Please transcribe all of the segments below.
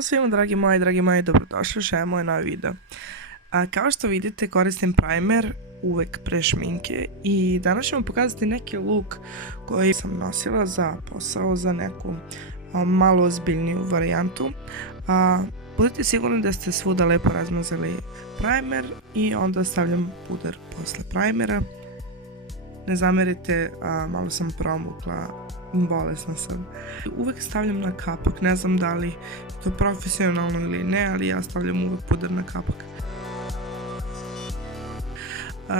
Ćao svima dragi moji, dobrodošli u še moj novi video. Kao što vidite koristim primer uvek pre šminke i danas ću vam pokazati neki look koji sam nosila za posao, za neku malo ozbiljniju varijantu. Budite sigurni da ste svuda lepo razmazali primer i onda stavljam puder posle primera. Ne zamerite, malo sam promukla, bolesna sam. Uvek stavljam na kapak, ne znam da li je to profesionalno ili ne, ali ja stavljam uvek puder na kapak.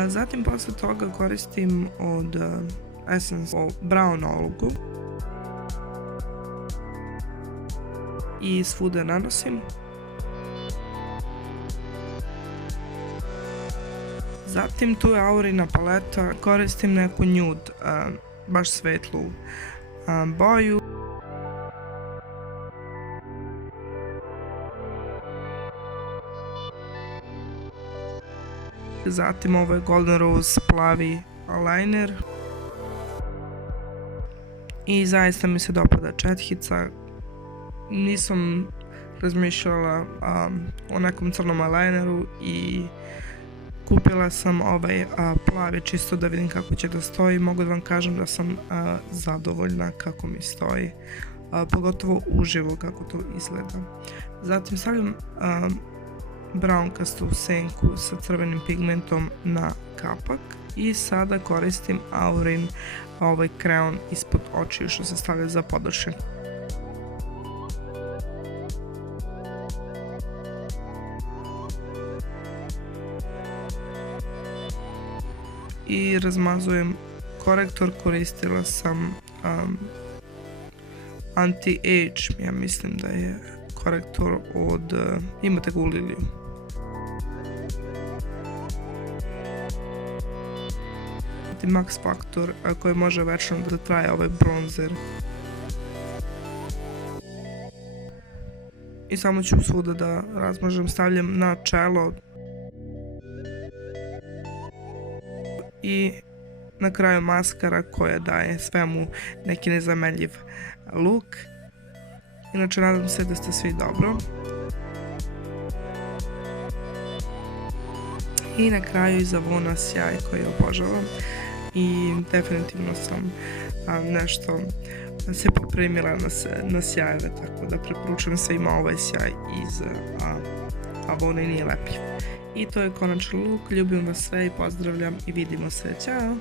Zatim posle toga koristim od Essence brown olugu i svuda nanosim. Zatim tu je Aurina paleta, koristim neku nude, baš svetlu boju. Zatim ovo je Golden Rose plavi eyeliner. I zaista mi se dopada četkica. Nisam razmišljala o nekom crnom eyelineru i kupila sam ovaj plavi čisto da vidim kako će da stoji. Mogu da vam kažem da sam zadovoljna kako mi stoji, pogotovo uživo kako to izgleda. Zatim stavljam brownkastu senku sa crvenim pigmentom na kapak i sada koristim Aurin ovaj kreon ispod očiju što se stavlja za podrške. I razmazujem korektor, koristila sam Anti-Age, ja mislim da je korektor od, imate ga u Liliju. Max Factor koji može večno da traje ovaj bronzer. I samo ću svuda da razmažem, stavljam na čelo. I na kraju maskara koja daje svemu neki nezamenljiv look. Inače nadam se da ste svi dobro. I na kraju iza Vona sjaj koji obožavam i definitivno sam nešto se poprimila na sjajeve, tako da preporučujem svima ovaj sjaj iz Avona i nije lepljiv. I to je konačan look, ljubim vas sve i pozdravljam i vidimo se, ćao!